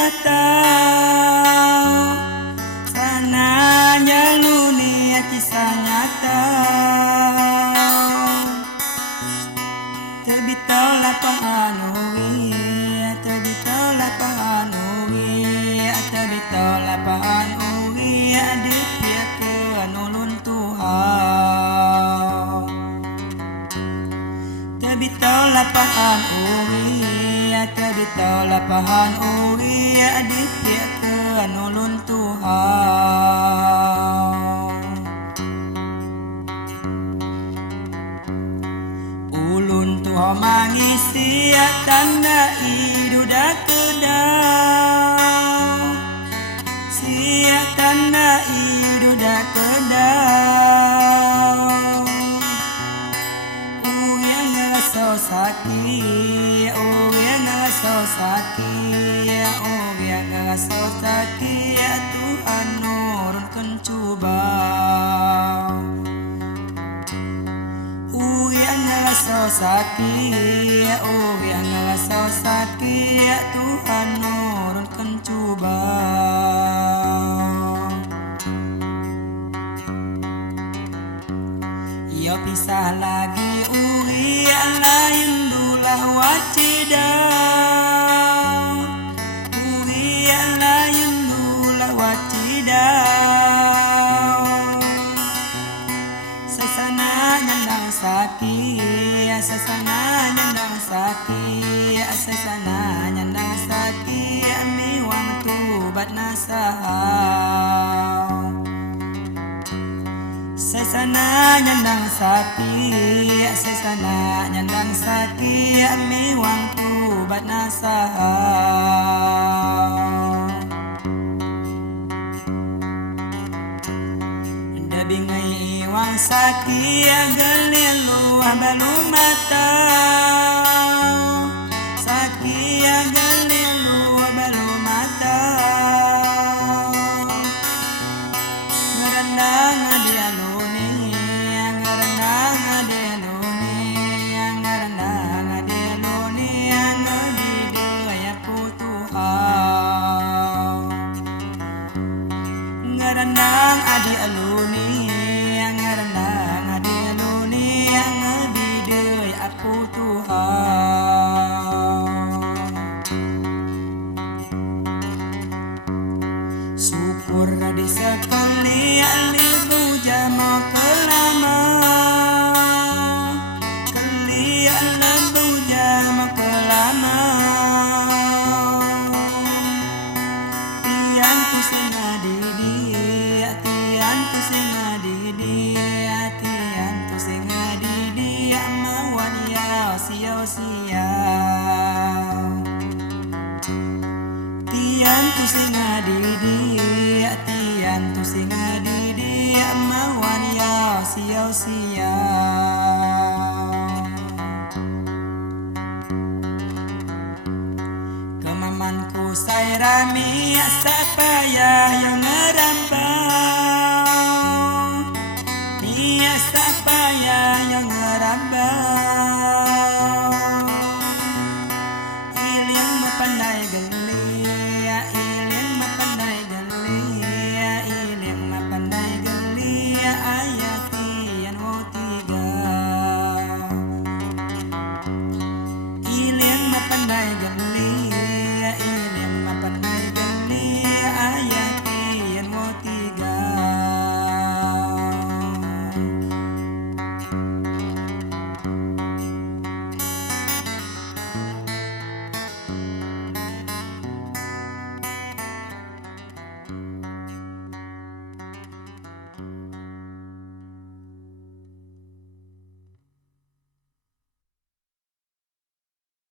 nyata sana jaluni kisah nyata terbitlah pahanuwi terbitlah pahanuwi terbitlah pahanuwi adipia ke nulun Tuhan terbitlah pahanuwi terbitlah pahanuwi adipia ke nulun Tuhan ulun Tuhan mangisi tanda iduda kedau sia tanda iduda kedau yang ngaso sakit yang ngaso sakit yang ngaso sakit Tuhan nurunkan coba yang ngaso sakit yang ngaso sakit Tuhan nurunkan coba ya pisah lagi yang lain dulah wacida yang lain dulah wacida sesana nyandang sakit sesana nyandang sakit sesana nyandang sakit miwang tubat nasahau sesana nyandang sakit sesana nyandang sakit miwang tubat nasahau bingai iwang sakit gelilu balu mata sakit gelilu balu mata ngerendang adialuni ngerendang adialuni ngerendang adialuni ngedidaya putuhau ngerendang adialuni syukur di sekali alibu jama kelama kali alibu jama kelama tian tu singa didi tian tu singa didi tian tu singa didi amawan ya siau siau tian tu singa didi tian tu singa didi amawan ya siau siau kemamanku saya rami sapaya yang merambah